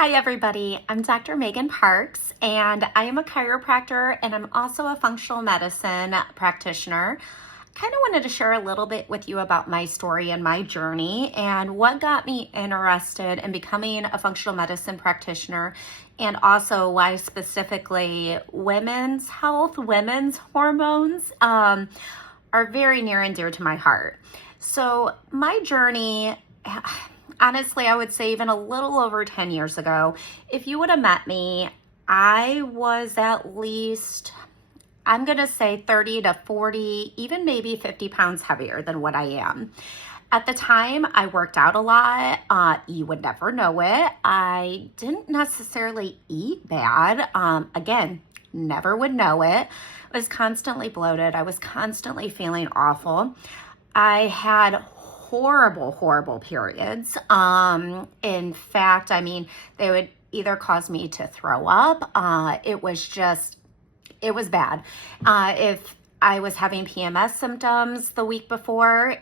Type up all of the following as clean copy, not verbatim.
Hi everybody, I'm Dr. Megan Parks and I am a chiropractor and I'm also a functional medicine practitioner. Kind of wanted to share a little bit with you about my story and my journey and what got me interested in becoming a functional medicine practitioner, and also why specifically women's health, women's hormones are very near and dear to my heart. So my journey, honestly, I would say even a little over 10 years ago, if you would have met me, I was at least, I'm going to say 30 to 40, even maybe 50 pounds heavier than what I am. At the time, I worked out a lot. You would never know it. I didn't necessarily eat bad. Again, never would know it. I was constantly bloated. I was constantly feeling awful. I had horrible periods. In fact, they would either cause me to throw up. It was bad. If I was having PMS symptoms the week before,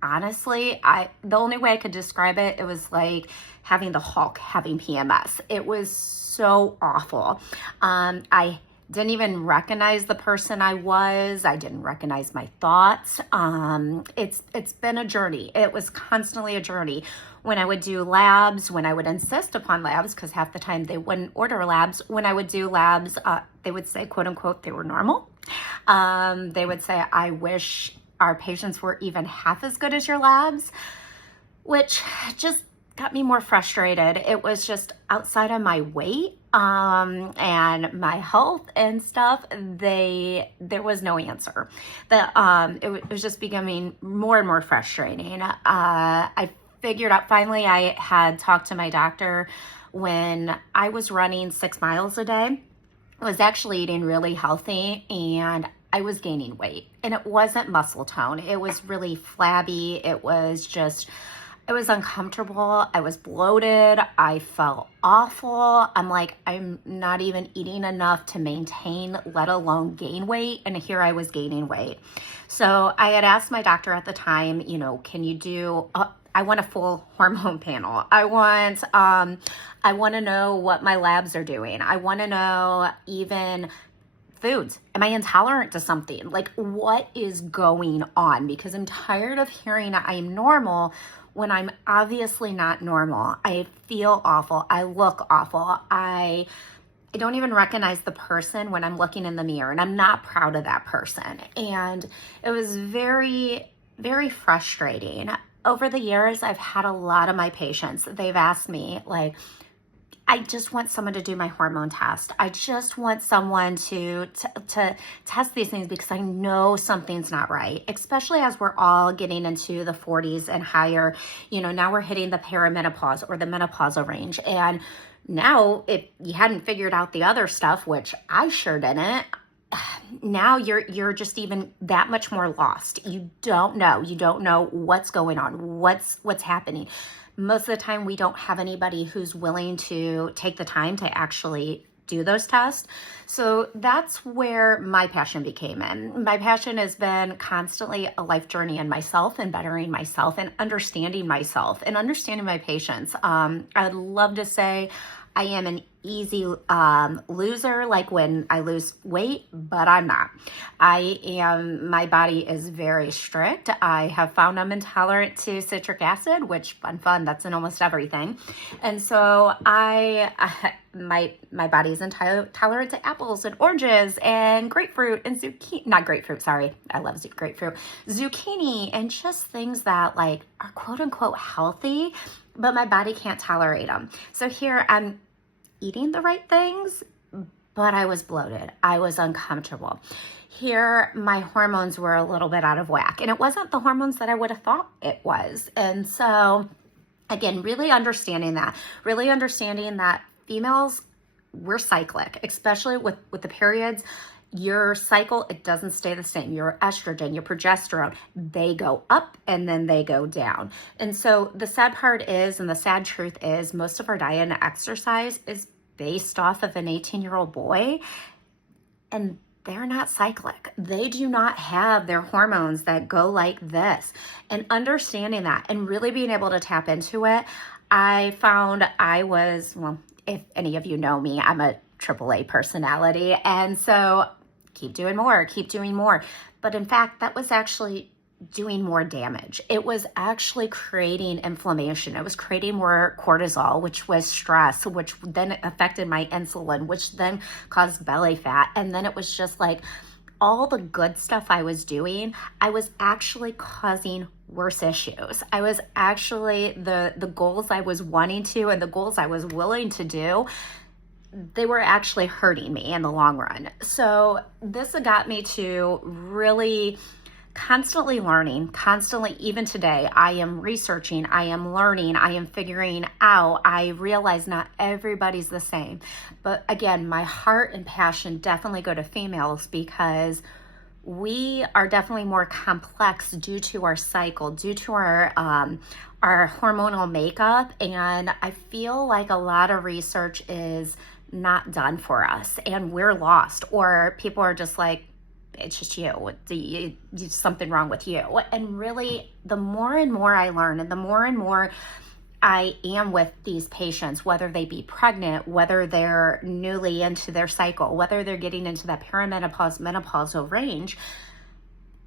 honestly, the only way I could describe it, it was like having the Hulk having PMS. It was so awful. I didn't even recognize the person I was. I didn't recognize my thoughts. It's been a journey. It was constantly a journey. When I would do labs, when I would insist upon labs, because half the time they wouldn't order labs. When I would do labs, they would say, quote unquote, they were normal. They would say, I wish our patients were even half as good as your labs, which just got me more frustrated. It was just outside of my weight and my health and stuff. There was no answer. It was just becoming more and more frustrating. I figured out, finally I had talked to my doctor when I was running 6 miles a day. I was actually eating really healthy and I was gaining weight, and it wasn't muscle tone. It was really flabby. It was uncomfortable. I was bloated. I felt awful. I'm like, I'm not even eating enough to maintain, let alone gain weight. And here I was gaining weight. So I had asked my doctor at the time, can you do, I want a full hormone panel. I want to know what my labs are doing. I want to know even foods. Am I intolerant to something? Like, what is going on? Because I'm tired of hearing I'm normal when I'm obviously not normal. I feel awful. I look awful. I don't even recognize the person when I'm looking in the mirror, and I'm not proud of that person. And it was very, very frustrating. Over the years, I've had a lot of my patients, they've asked me, like, I just want someone to do my hormone test. I just want someone to test these things because I know something's not right, especially as we're all getting into the 40s and higher. Now we're hitting the perimenopause or the menopausal range. And now if you hadn't figured out the other stuff, which I sure didn't, now you're just even that much more lost. You don't know what's going on, what's happening. Most of the time, we don't have anybody who's willing to take the time to actually do those tests. So that's where my passion became in. My passion has been constantly a life journey in myself and bettering myself and understanding myself and understanding my patients. I'd love to say I am an easy loser, like when I lose weight, but I'm not. My body is very strict. I have found I'm intolerant to citric acid, which fun, that's in almost everything. And so my body is intolerant to apples and oranges and grapefruit and not grapefruit, sorry. I love grapefruit, zucchini, and just things that like are quote unquote healthy, but my body can't tolerate them. So here I'm eating the right things, but I was bloated. I was uncomfortable. Here, my hormones were a little bit out of whack, and it wasn't the hormones that I would have thought it was. And so, again, really understanding that females, we're cyclic, especially with the periods. Your cycle, it doesn't stay the same. Your estrogen, your progesterone, they go up and then they go down. And so the sad part is, and the sad truth is, most of our diet and exercise is based off of an 18-year-old boy, and they're not cyclic. They do not have their hormones that go like this. And understanding that and really being able to tap into it, I found I was, if any of you know me, I'm a AAA personality. And so keep doing more, keep doing more. But in fact, that was actually doing more damage. It was actually creating inflammation. It was creating more cortisol, which was stress, which then affected my insulin, which then caused belly fat. And then it was just like all the good stuff I was doing, I was actually causing worse issues. I was actually, the goals I was wanting to and the goals I was willing to do, they were actually hurting me in the long run. So this got me to really constantly learning, constantly, even today, I am researching, I am learning, I am figuring out. I realize not everybody's the same. But again, my heart and passion definitely go to females because we are definitely more complex due to our cycle, due to our hormonal makeup. And I feel like a lot of research is not done for us and we're lost, or people are just like, it's just you, something wrong with you. And really, the more and more I learn and the more and more I am with these patients, whether they be pregnant, whether they're newly into their cycle, whether they're getting into that perimenopause, menopausal range,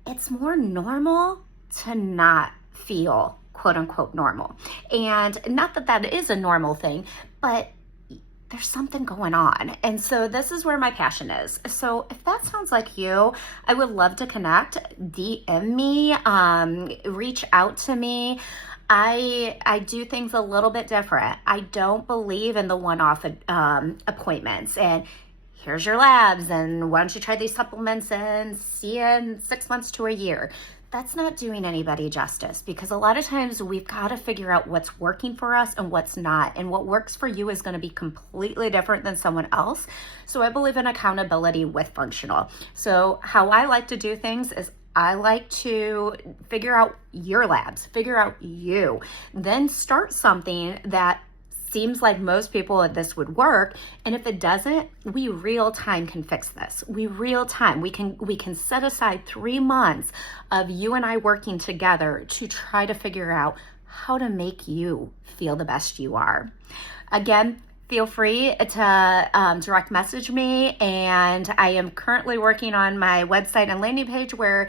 it's more normal to not feel quote unquote normal. And not that that is a normal thing, but there's something going on. And so this is where my passion is. So if that sounds like you, I would love to connect, DM me, reach out to me. I do things a little bit different. I don't believe in the one-off appointments and here's your labs and why don't you try these supplements and see you in 6 months to a year. That's not doing anybody justice because a lot of times we've got to figure out what's working for us and what's not. And what works for you is going to be completely different than someone else. So I believe in accountability with functional. So how I like to do things is I like to figure out your labs, figure out you, then start something that seems like most people this would work. And if it doesn't, we real time can fix this. We real time, we can set aside 3 months of you and I working together to try to figure out how to make you feel the best you are. Again, feel free to direct message me, and I am currently working on my website and landing page where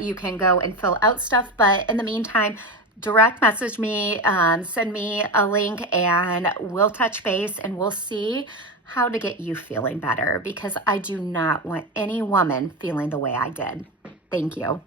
you can go and fill out stuff. But in the meantime, direct message me, send me a link, and we'll touch base and we'll see how to get you feeling better because I do not want any woman feeling the way I did. Thank you.